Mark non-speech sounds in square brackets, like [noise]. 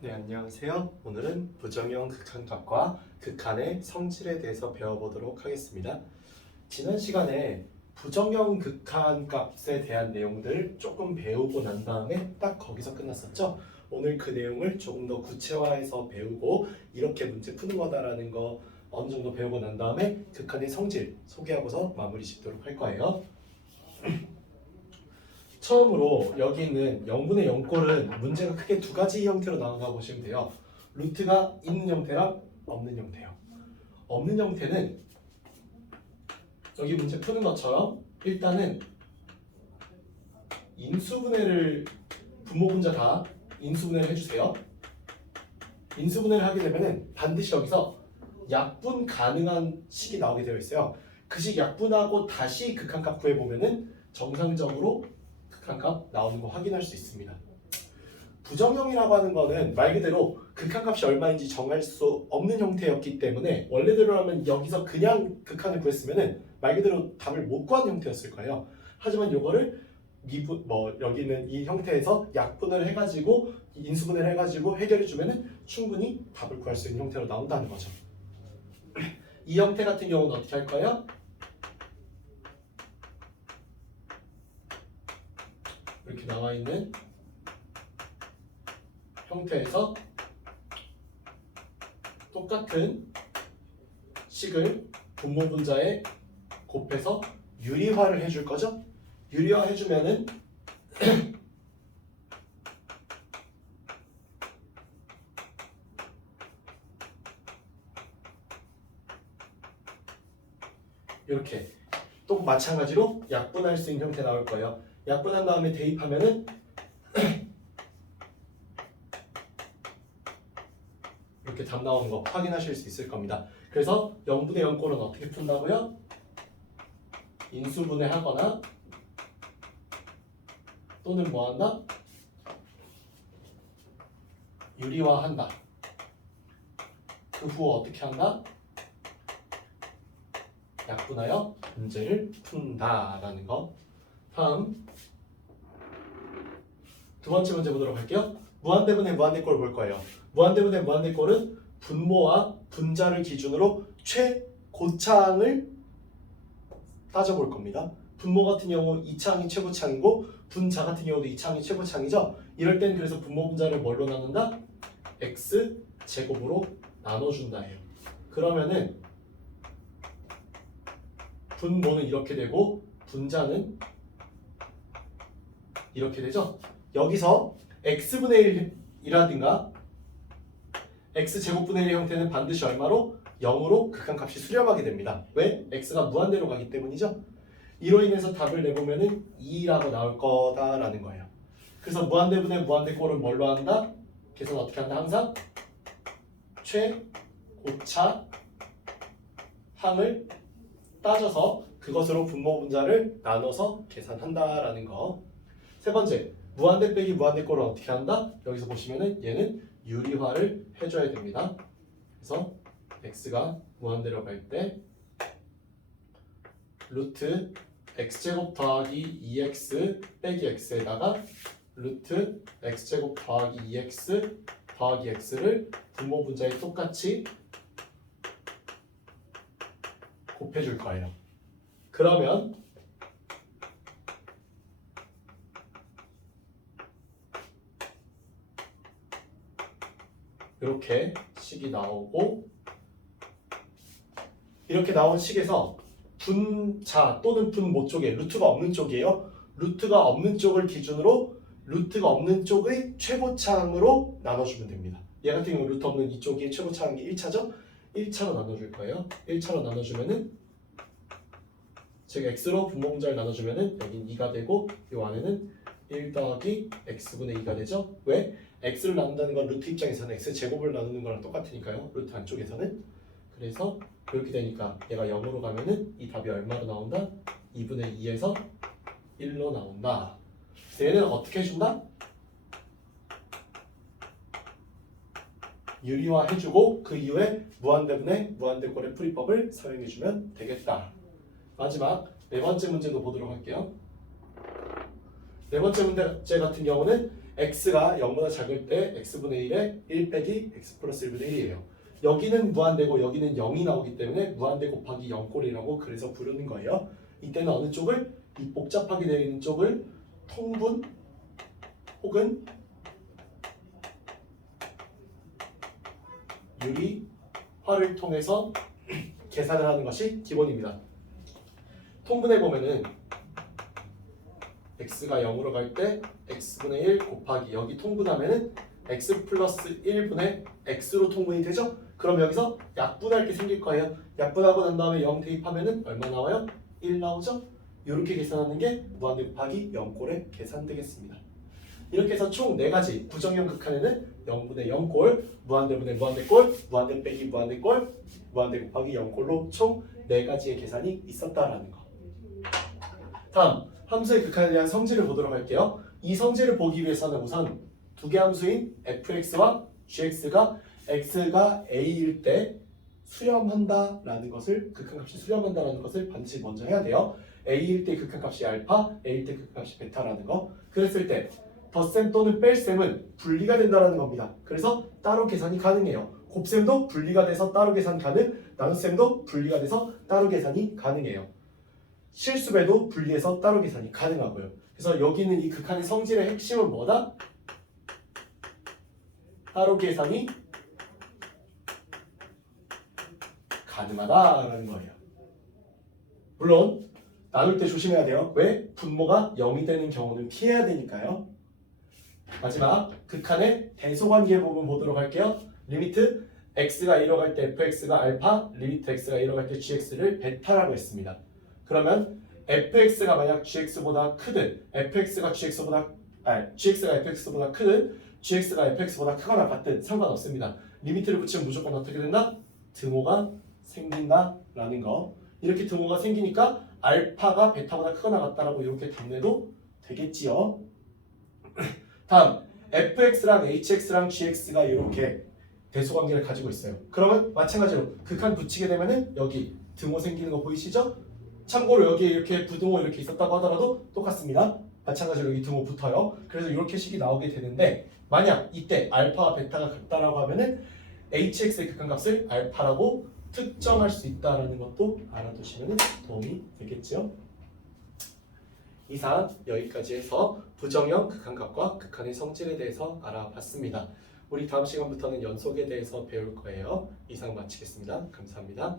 네, 안녕하세요. 오늘은 부정형 극한값과 극한의 성질에 대해서 배워보도록 하겠습니다. 지난 시간에 부정형 극한값에 대한 내용들 조금 배우고 난 다음에 딱 거기서 끝났었죠. 오늘 그 내용을 조금 더 구체화해서 배우고 이렇게 문제 푸는 거다라는 거 어느 정도 배우고 난 다음에 극한의 성질 소개하고서 마무리 짓도록 할 거예요. 처음으로 여기 있는 0분의 0꼴은 문제가 크게 두 가지 형태로 나온다고 보시면 돼요. 루트가 있는 형태랑 없는 형태요. 없는 형태는 여기 문제 푸는 것처럼 일단은 인수분해를 분모분자 다 인수분해를 해주세요. 인수분해를 하게 되면은 반드시 여기서 약분 가능한 식이 나오게 되어 있어요. 그 식 약분하고 다시 극한값 구해보면은 정상적으로 극한값 나오는 거 확인할 수 있습니다. 부정형이라고 하는 거는 말 그대로 극한값이 얼마인지 정할 수 없는 형태였기 때문에 원래대로라면 여기서 그냥 극한을 구했으면은 말 그대로 답을 못 구한 형태였을 거예요. 하지만 요거를 미분 뭐 여기는 이 형태에서 약분을 해가지고 인수분해를 해가지고 해결해 주면은 충분히 답을 구할 수 있는 형태로 나온다는 거죠. 이 형태 같은 경우는 어떻게 할 거예요? 이렇게 나와 있는 형태에서 똑같은 식을 분모 분자에 곱해서 유리화를 해줄 거죠? 유리화 해주면은 [clears throat] 이렇게 또 마찬가지로 약분할 수 있는 형태 나올 거예요. 약분한 다음에 대입하면은 [clears throat] 이렇게 답 나오는 거 확인하실 수 있을 겁니다. 그래서 0분의 0꼴은 어떻게 푼다고요? 인수분해하거나 또는 뭐 한다? 유리화한다. 그 후 어떻게 한다? 약분하여 문제를 푼다라는 거. 다음 두 번째 문제 보도록 할게요. 무한대분의 무한대꼴 볼 거예요. 무한대분의 무한대꼴은 분모와 분자를 기준으로 최고차항을 따져볼 겁니다. 분모 같은 경우 2차항이 최고차항이고 분자 같은 경우도 2차항이 최고차항이죠. 이럴 땐 그래서 분모 분자를 뭘로 나눈다? x 제곱으로 나눠준다 해요. 그러면은 분모는 이렇게 되고 분자는 이렇게 되죠. 여기서 x분의 1이라든가 x제곱분의 1의 형태는 반드시 얼마로? 0으로 극한값이 수렴하게 됩니다. 왜? x가 무한대로 가기 때문이죠. 이로 인해서 답을 내보면 은 2라고 나올 거다라는 거예요. 그래서 무한대분의 무한대꼴은 뭘로 한다? 계산 어떻게 한다? 항상 최고차 항을 따져서 그것으로 분모 분자를 나눠서 계산한다라는 거. 세 번째, 무한대 빼기 무한대 꼴은 어떻게 한다? 여기서 보시면은 얘는 유리화를 해줘야 됩니다. 그래서 x가 무한대로 갈 때 루트 x제곱 더하기 2x 빼기 x에다가 루트 x제곱 더하기 2x 더하기 x를 분모 분자에 똑같이 곱해줄 거예요. 그러면 이렇게 식이 나오고 이렇게 나온 식에서 분자 또는 분모 쪽에 루트가 없는 쪽이에요. 루트가 없는 쪽을 기준으로 루트가 없는 쪽의 최고차항으로 나눠주면 됩니다. 얘 같은 경우 루트 없는 이쪽이 최고차항이 1차죠? 1차로 나눠줄 거예요. 1차로 나눠주면은 즉 x로 분모 분자를 나눠주면은 여긴 2가 되고 이 안에는 1 더하기 x분의 2가 되죠. 왜? x를 나눈다는 건 루트 입장에서는 x 제곱을 나누는 거랑 똑같으니까요. 루트 안쪽에서는 그래서 그렇게 되니까 얘가 0으로 가면은 이 답이 얼마로 나온다? 2분의 2에서 1로 나온다. 얘는 어떻게 해준다? 유리화 해주고 그 이후에 무한대분의 무한대꼴의 풀이법을 사용해주면 되겠다. 마지막 네 번째 문제도 보도록 할게요. 네 번째 문제 같은 경우는 x가 0보다 작을 때 x분의 1에 1 빼기 x 플러스 1분의 1이에요. 여기는 무한대고 여기는 0이 나오기 때문에 무한대 곱하기 0꼴이라고 그래서 부르는 거예요. 이때는 어느 쪽을 이 복잡하게 되어 있는 쪽을 통분 혹은 유리화를 통해서 [clears throat] 계산을 하는 것이 기본입니다. 통분해 보면은 x가 0으로 갈 때 x분의 1 곱하기 여기 통분하면은 x 플러스 1분의 x로 통분이 되죠? 그럼 여기서 약분할 게 생길 거예요. 약분하고 난 다음에 0 대입하면은 얼마 나와요? 1 나오죠? 이렇게 계산하는 게 무한대 곱하기 0꼴의 계산되겠습니다. 이렇게 해서 총 4가지 부정형 극한에는 0분의 0꼴, 무한대분의 무한대꼴, 무한대 빼기 무한대꼴, 무한대 곱하기 0꼴로 총 4가지의 계산이 있었다라는 거. 다음 함수의 극한에 대한 성질을 보도록 할게요. 이 성질을 보기 위해서는 우선 두 개 함수인 fx와 gx가 x가 a일 때 수렴한다라는 것을 극한값이 수렴한다라는 것을 반드시 먼저 해야 돼요. a일 때 극한값이 알파, a일 때 극한값이 베타라는 거. 그랬을 때 덧셈 또는 뺄셈은 분리가 된다라는 겁니다. 그래서 따로 계산이 가능해요. 곱셈도 분리가 돼서 따로 계산 가능, 나눗셈도 분리가 돼서 따로 계산이 가능해요. 실수배도 분리해서 따로 계산이 가능하고요. 그래서 여기는 이 극한의 성질의 핵심은 뭐다? 따로 계산이 가능하다라는 거예요. 물론 나눌 때 조심해야 돼요. 왜? 분모가 0이 되는 경우는 피해야 되니까요. 마지막 극한의 대소관계 부분 보도록 할게요. 리미트 x가 1로 갈 때 fx가 알파, 리미트 x가 1로 갈 때 gx를 베타라고 했습니다. 그러면 fx가 만약 gx보다 크든 fx가 gx보다 아 gx가 fx보다 크든 gx가 fx보다 크거나 같든 상관없습니다. 리미트를 붙이면 무조건 어떻게 된다? 등호가 생긴다라는 거. 이렇게 등호가 생기니까 알파가 베타보다 크거나 같다라고 이렇게 답내도 되겠지요. [clears throat] 다음 fx랑 hx랑 gx가 이렇게 대소관계를 가지고 있어요. 그러면 마찬가지로 극한 붙이게 되면은 여기 등호 생기는 거 보이시죠? 참고로 여기에 이렇게 부등호 이렇게 있었다고 하더라도 똑같습니다. 마찬가지로 여기 등호 붙어요. 그래서 이렇게 식이 나오게 되는데 만약 이때 알파와 베타가 같다라고 하면은 hx의 극한값을 알파라고 특정할 수 있다라는 것도 알아두시면 도움이 되겠죠. 이상 여기까지 해서 부정형 극한값과 극한의 성질에 대해서 알아봤습니다. 우리 다음 시간부터는 연속에 대해서 배울 거예요. 이상 마치겠습니다. 감사합니다.